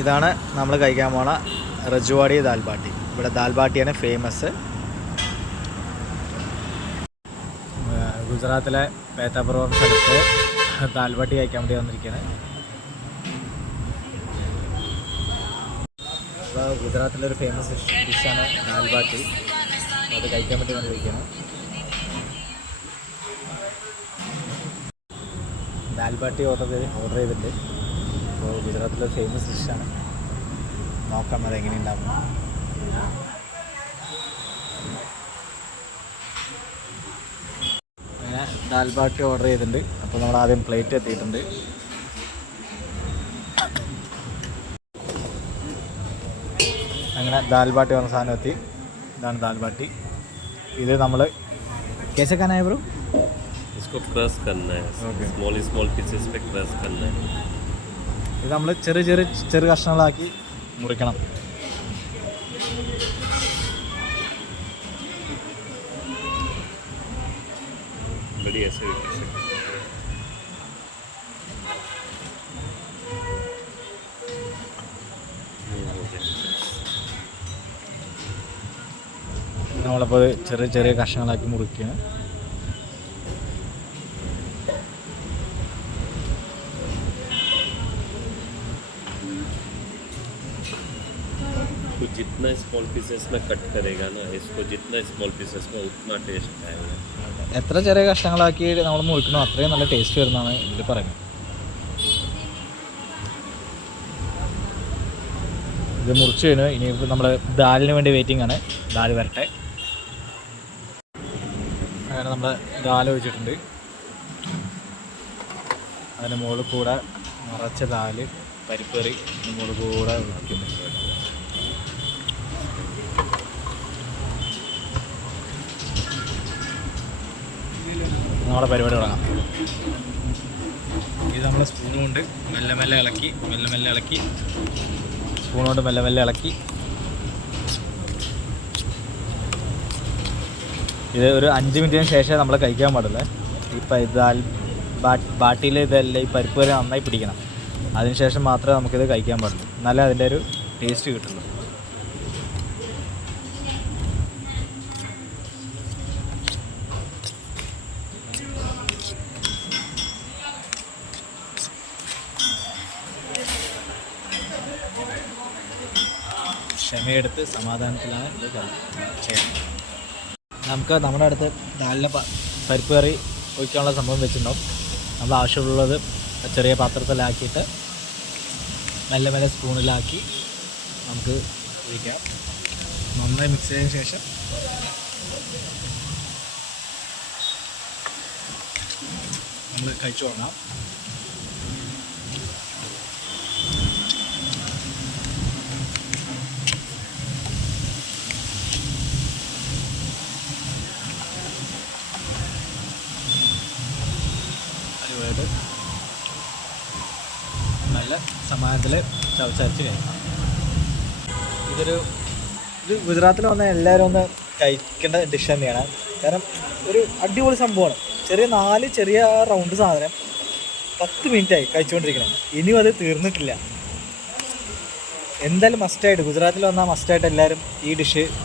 ഇതാണ് നമ്മൾ കഴിക്കാൻ പോണ റജുവാടി ദാൽ ബാട്ടി. ഇവിടെ ദാൽ ബാട്ടിയാണ് ഫേമസ്. ഗുജറാത്തിലെ പേത്താപുർ എന്ന സ്ഥലത്ത് ദാൽ ബാട്ടി കഴിക്കാൻ വേണ്ടി വന്നിരിക്കുകയാണ്. അപ്പോൾ ഗുജറാത്തിലൊരു ഫേമസ് ഡിഷാണ് ദാൽ ബാട്ടി. അത് കഴിക്കാൻ വേണ്ടി വന്നിരിക്കുകയാണ്. ദാൽ ബാട്ടി ഓർഡർ ചെയ്തിട്ടുണ്ട്. അപ്പോൾ ഗുജറാത്തിലൊരു ഫേമസ് ഡിഷാണ്. നോക്കാം അതെങ്ങനെയുണ്ടാകും. അങ്ങനെ ദാൽ ബാട്ടി ഓർഡർ ചെയ്തിട്ടുണ്ട്. അപ്പോൾ നമ്മൾ ആദ്യം പ്ലേറ്റ് എത്തിയിട്ടുണ്ട്. അങ്ങനെ ദാൽ ബാട്ടി വന്ന സാധനം എത്തി. ഇതാണ് ദാൽ ബാട്ടി. ഇത് നമ്മൾ कैसे खाना है ब्रो? इसको क्रश करना है. स्मॉल पीसेस पे क्रश करना है. ഇത് നമ്മൾ ചെറു കഷ്ണങ്ങളാക്കി മുറിക്കണം. बढ़िया से നമ്മളപ്പോൾ ചെറിയ കഷ്ണങ്ങളാക്കി മുറിക്കുക. तो जितना स्मॉल पीसेस में कट करेगा ना, इसको जितना स्मॉल पीसेस में उतना टेस्ट आएगा. എത്ര ചെറിയ കഷ്ണങ്ങളാക്കി നമ്മൾ മുറിക്കണോ അത്രയും നല്ല ടേസ്റ്റ് വരുന്നതാണ് ഇതിൽ പറയുന്നത്. ഇത് മുറിച്ച് കഴിഞ്ഞു. ഇനിയിപ്പോൾ നമ്മൾ ദാലിന് വേണ്ടി വെയിറ്റിംഗ് ആണ്. ദാൽ വരട്ടെ. അങ്ങനെ നമ്മൾ ദാൽ ഒഴിച്ചിട്ടുണ്ട്. അതിന് മുകളിൽ കൂടെ നിറച്ച ദാല് പരിപ്പേറി മുകളിൽ കൂടെ ഒഴിക്കുന്നുണ്ട്. നമ്മളെ പരിപാടി തുടങ്ങാം. ഇത് നമ്മൾ സ്പൂൺ കൊണ്ട് മെല്ലെ ഇളക്കി സ്പൂൺ കൊണ്ട് മെല്ലെ ഇളക്കി ഇത് ഒരു 5 മിനിറ്റിന് ശേഷം നമ്മൾ കഴിക്കാൻ പാടില്ല. ഈ ബാട്ടിയിൽ ഇതെല്ലാം ഈ പരിപ്പ് വരെ നന്നായി പിടിക്കണം. അതിനുശേഷം മാത്രമേ നമുക്കിത് കഴിക്കാൻ പാടുള്ളൂ. എന്നാലേ അതിൻ്റെ ഒരു ടേസ്റ്റ് കിട്ടുള്ളൂ. ക്ഷമയെടുത്ത് സമാധാനത്തിലാണ് ഇത് ചെയ്യുന്നത്. നമുക്ക് നമ്മുടെ അടുത്ത് നല്ല പരിപ്പ് കറി ഒഴിക്കാനുള്ള സംഭവം വെച്ചിട്ടുണ്ടാവും. നമ്മൾ ആവശ്യമുള്ളത് ചെറിയ പാത്രത്തിലാക്കിയിട്ട് മെല്ലെ സ്പൂണിലാക്കി നമുക്ക് ഒഴിക്കാം. നന്നായി മിക്സ് ചെയ്തതിന് ശേഷം നമ്മൾ കഴിച്ചു തുടങ്ങാം. നല്ല സമാധാനത്തിൽ ചവച്ചരച്ച് കഴിക്കാം. ഇത് ഗുജറാത്തിൽ വന്ന എല്ലാവരും ഒന്ന് കഴിക്കേണ്ട ഡിഷ് തന്നെയാണ്. കാരണം ഒരു അടിപൊളി സംഭവമാണ്. ചെറിയ റൗണ്ട് സാധനം 10 മിനിറ്റായി കഴിച്ചുകൊണ്ടിരിക്കണം. ഇനിയും അത് തീർന്നിട്ടില്ല. എന്തായാലും മസ്റ്റായിട്ട് ഗുജറാത്തിൽ വന്നാൽ മസ്റ്റായിട്ട് എല്ലാവരും ഈ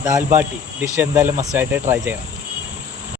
ദാൽ ബാട്ടി ഡിഷ് എന്തായാലും മസ്റ്റായിട്ട് ട്രൈ ചെയ്യണം.